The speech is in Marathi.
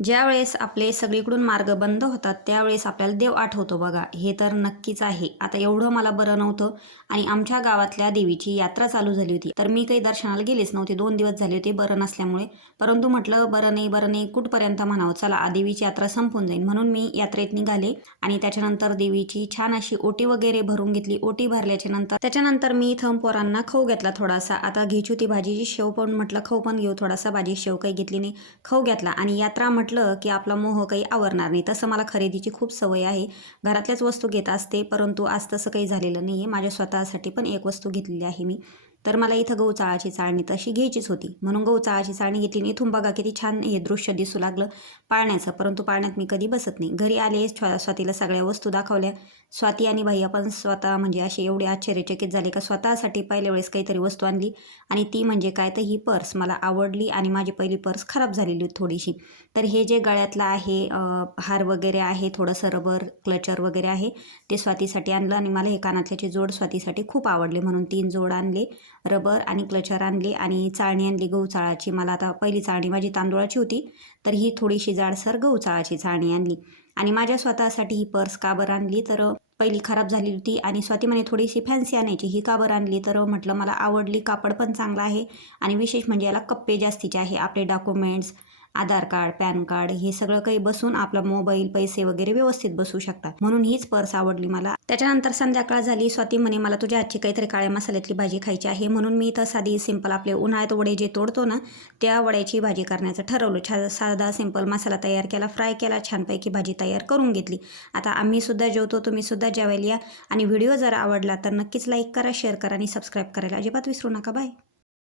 ज्यावेळेस आपले सगळीकडून मार्ग बंद होतात त्यावेळेस आपल्याला देव आठवतो बघा, हे तर नक्कीच आहे. आता एवढं मला बरं नव्हतं आणि आमच्या गावातल्या देवीची यात्रा चालू झाली होती. तर मी काही दर्शनाला गेलेच नव्हते. 2 दिवस झाले होते बरं नसल्यामुळे. परंतु म्हटलं बरं नाही कुठपर्यंत म्हणावं, चला देवीची यात्रा संपून जाईल. म्हणून मी यात्रेत निघाले आणि त्याच्यानंतर देवीची छान अशी ओटी वगैरे भरून घेतली. ओटी भरल्याच्या नंतर त्याच्यानंतर मी इथं पोरांना खाऊ घेतला थोडासा. आता घ्यायची होती भाजीची शेव, पण म्हटलं खाऊ पण घेऊ थोडासा. भाजी शेव काही घेतली नाही, खाऊ घेतला. आणि यात्रा म्हटलं की आपला मोह काही आवरणार नाही. तसं मला खरेदीची खूप सवय आहे, घरातल्याच वस्तू घेत असते. परंतु आज तसं काही झालेलं नाही आहे. माझ्या स्वतःसाठी पण एक वस्तू घेतलेली आहे मी. तर मला इथं गहू-चाळाची चाळणी तशी घ्यायचीच होती, म्हणून गहू-चाळाची चाळणी घेतली. आणि इथून बघा किती छान हे दृश्य दिसू लागलं पाळण्याचं. परंतु पाळण्यात मी कधी बसत नाही. घरी आले, स्वातीला सगळ्या वस्तू दाखवल्या. स्वाती आणि भैया पण स्वतः म्हणजे असे एवढे आश्चर्यचकित झाले का स्वतःसाठी पहिल्या वेळेस काहीतरी वस्तू आणली. आणि ती म्हणजे काय, तर ही पर्स मला आवडली आणि माझी पहिली पर्स खराब झालेली होती थोडीशी. तर हे जे गळ्यातलं आहे हार वगैरे आहे, थोडंसं रबर क्लचर वगैरे आहे, ते स्वातीसाठी आणलं. आणि मला हे कानातल्याचे जोड स्वातीसाठी खूप आवडले म्हणून 3 जोड आणले. रबर आणि क्लचर आणले आणि चाळणी आणली गहू-चाळाची. मला आता पहिली चाळणी माझी तांदूळाची होती, तर ही थोडीशी जाडसर गहू-चाळाची चाळणी आणली. आणि माझ्या स्वतःसाठी ही पर्स का बरं आणली, तर पहिली खराब झाली होती आणि स्वाती म्हणे थोडीशी फॅन्सी आणायची, ही का बरं आणली, तर म्हटलं मला आवडली. कापड पण चांगला आहे आणि विशेष म्हणजे याला कप्पे जास्तीचे आहे. आपले डॉक्युमेंट्स, आधार कार्ड, पॅन कार्ड हे सगळं काही बसून आपला मोबाईल, पैसे वगैरे व्यवस्थित बसू शकतात, म्हणून हीच पर्स आवडली मला. त्याच्यानंतर संध्याकाळ झाली. स्वाती म्हणे मला तुझ्या हातची काहीतरी काळ्या मसाल्यातली भाजी खायची आहे, म्हणून मी इथं साधी सिंपल आपले उन्हाळ्यात वडे जे तोडतो ना, त्या वड्याची भाजी करण्याचं ठरवलं. साधा सिंपल मसाला तयार केला, फ्राय केला, छानपैकी भाजी तयार करून घेतली. आता आम्ही सुद्धा जेवतो, तुम्ही सुद्धा जेवायला या. आणि व्हिडिओ जर आवडला तर नक्कीच लाईक करा, शेअर करा आणि सबस्क्राईब करायला अजिबात विसरू नका. बाय.